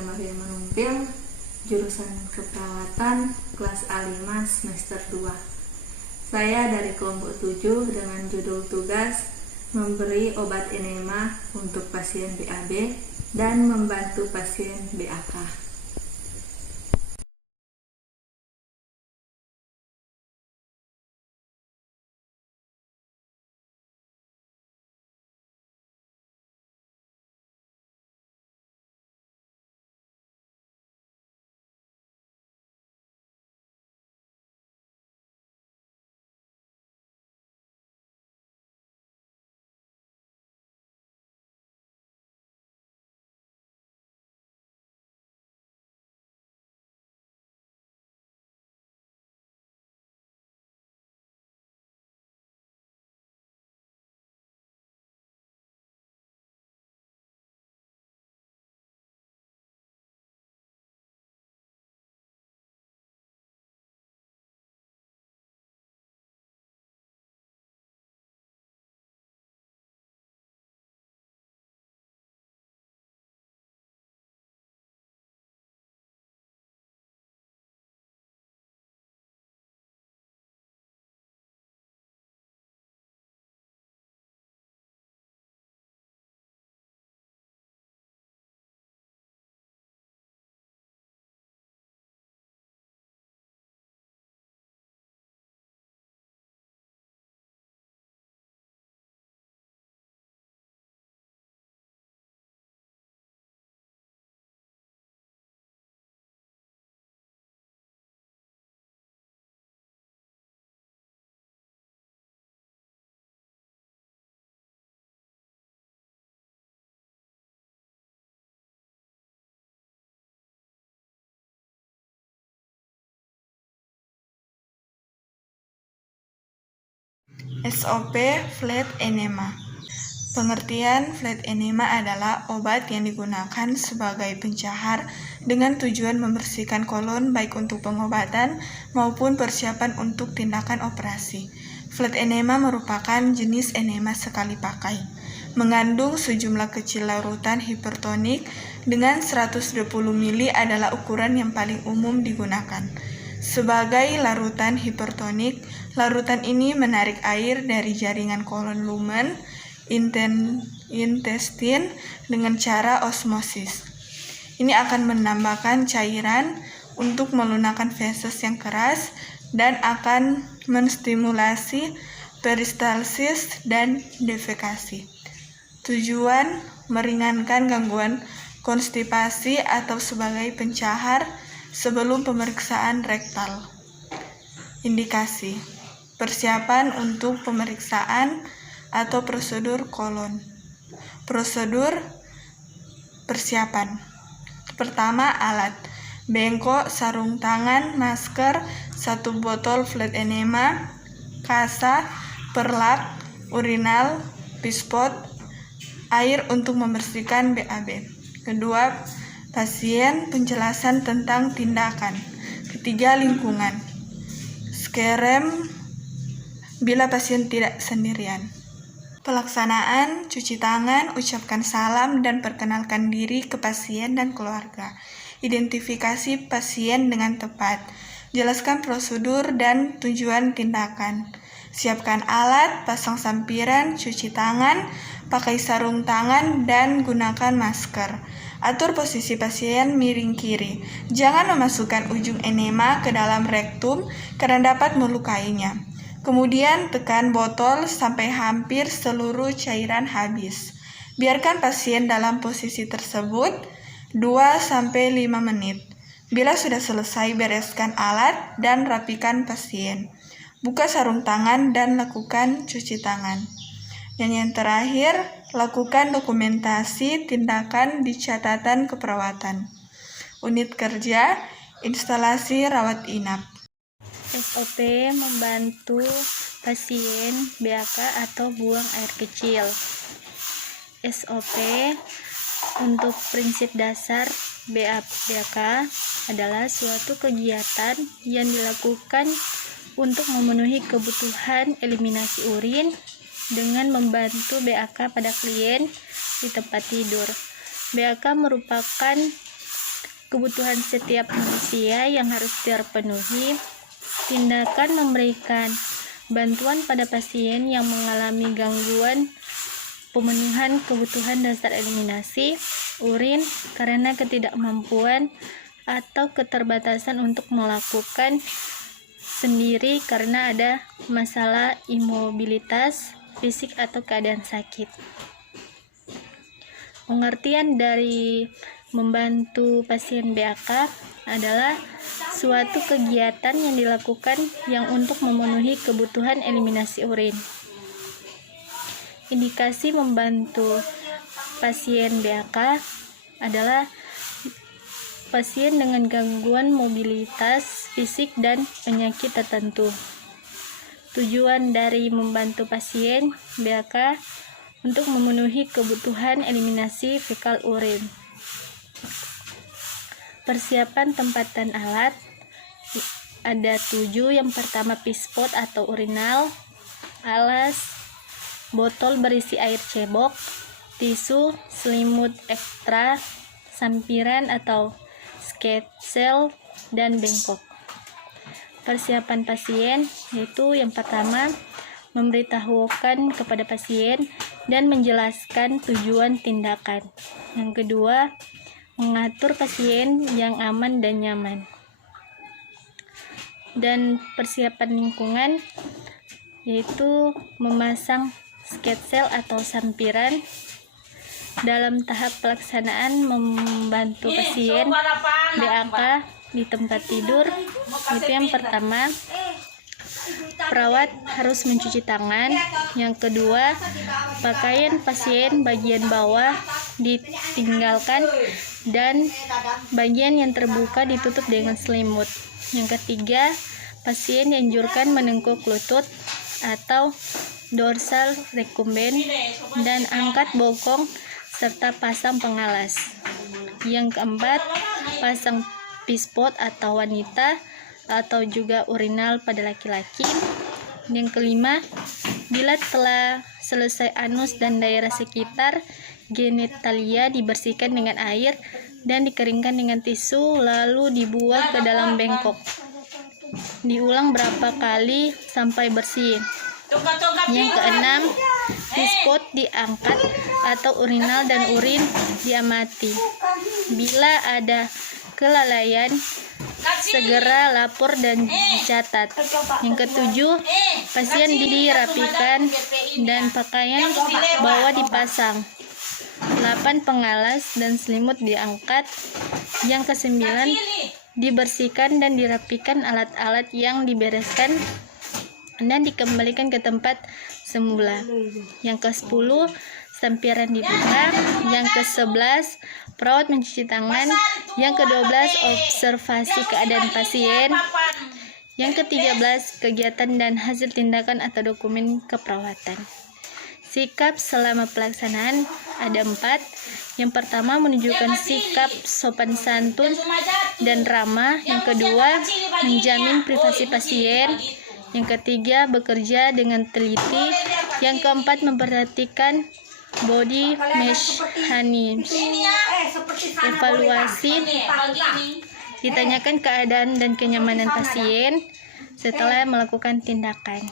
Eka Maria Manumpil, jurusan keperawatan kelas A5 semester 2. Saya dari kelompok 7 dengan judul tugas memberi obat enema untuk pasien BAB dan membantu pasien BAK. SOP flat enema. Pengertian flat enema adalah obat yang digunakan sebagai pencahar dengan tujuan membersihkan kolon baik untuk pengobatan maupun persiapan untuk tindakan operasi. Flat enema merupakan jenis enema sekali pakai, mengandung sejumlah kecil larutan hipertonik dengan 120 ml adalah ukuran yang paling umum digunakan. Sebagai larutan hipertonik, larutan ini menarik air dari jaringan kolon lumen intestin dengan cara osmosis. Ini akan menambahkan cairan untuk melunakkan feses yang keras dan akan menstimulasi peristalsis dan defekasi. Tujuan meringankan gangguan konstipasi atau sebagai pencahar sebelum pemeriksaan rektal. Indikasi: persiapan untuk pemeriksaan atau prosedur kolon. Prosedur persiapan. Pertama, alat: bengkok, sarung tangan, masker, 1 botol flat enema, kasa, perlak, urinal, pispot, air untuk membersihkan BAB. Kedua, pasien, penjelasan tentang tindakan. Ketiga, lingkungan. Skerem bila pasien tidak sendirian. Pelaksanaan: cuci tangan, ucapkan salam, dan perkenalkan diri ke pasien dan keluarga. Identifikasi pasien dengan tepat. Jelaskan prosedur dan tujuan tindakan. Siapkan alat, pasang sampiran, cuci tangan, pakai sarung tangan, dan gunakan masker. Atur posisi pasien miring kiri. Jangan memasukkan ujung enema ke dalam rektum karena dapat melukainya. Kemudian tekan botol sampai hampir seluruh cairan habis. Biarkan pasien dalam posisi tersebut 2-5 menit. Bila sudah selesai, bereskan alat dan rapikan pasien. Buka sarung tangan dan lakukan cuci tangan. Dan yang terakhir, lakukan dokumentasi tindakan di catatan keperawatan. Unit kerja, instalasi rawat inap. SOP membantu pasien BAK atau buang air kecil. SOP untuk prinsip dasar BAK adalah suatu kegiatan yang dilakukan untuk memenuhi kebutuhan eliminasi urin dengan membantu BAK pada klien di tempat tidur. BAK merupakan kebutuhan setiap manusia yang harus terpenuhi. Tindakan memberikan bantuan pada pasien yang mengalami gangguan pemenuhan kebutuhan dasar eliminasi urin karena ketidakmampuan atau keterbatasan untuk melakukan sendiri karena ada masalah imobilitas fisik atau keadaan sakit. Pengertian dari membantu pasien BAK adalah suatu kegiatan yang dilakukan yang untuk memenuhi kebutuhan eliminasi urin. Indikasi membantu pasien BAK adalah pasien dengan gangguan mobilitas fisik dan penyakit tertentu. Tujuan dari membantu pasien BAK untuk memenuhi kebutuhan eliminasi fekal urin. Persiapan tempat dan alat ada 7. Yang pertama pispot atau urinal, alas, botol berisi air cebok, tisu, selimut ekstra, sampiran atau sketsel, dan bengkok. Persiapan pasien yaitu yang pertama memberitahukan kepada pasien dan menjelaskan tujuan tindakan. Yang kedua, mengatur pasien yang aman dan nyaman. Dan persiapan lingkungan yaitu memasang sketsel atau sampiran. Dalam tahap pelaksanaan membantu pasien BAK di tempat tidur, itu yang pertama, perawat harus mencuci tangan. Yang kedua, pakaian pasien bagian bawah ditinggalkan dan bagian yang terbuka ditutup dengan selimut. Yang ketiga, pasien dianjurkan menengkuk lutut atau dorsal recumbent dan angkat bokong serta pasang pengalas. Yang keempat, pasang pispot atau wanita atau juga urinal pada laki-laki. Yang kelima, bila telah selesai anus dan daerah sekitar genitalia dibersihkan dengan air dan dikeringkan dengan tisu lalu dibuang ke dalam bengkok. Diulang berapa kali sampai bersih. Yang keenam, pispot diangkat atau urinal dan urin diamati. Bila ada kelalaian, segera lapor dan dicatat. Yang ketujuh, pasien dirapikan dan pakaian bawah dipasang. 8 pengalas dan selimut diangkat. Yang kesembilan, dibersihkan dan dirapikan alat-alat yang dibereskan dan dikembalikan ke tempat semula. Yang ke-10, sampiran dibuka. Yang ke-11, perawat mencuci tangan. Yang ke-12, observasi keadaan pasien. Yang ke-13, kegiatan dan hasil tindakan atau dokumen keperawatan. Sikap selama pelaksanaan ada 4. Yang pertama, menunjukkan sikap sopan santun dan ramah. Yang kedua, menjamin privasi pasien. Yang ketiga, bekerja dengan teliti. Yang keempat, memperhatikan body mechanics. Evaluasi, ditanyakan keadaan dan kenyamanan pasien setelah melakukan tindakan.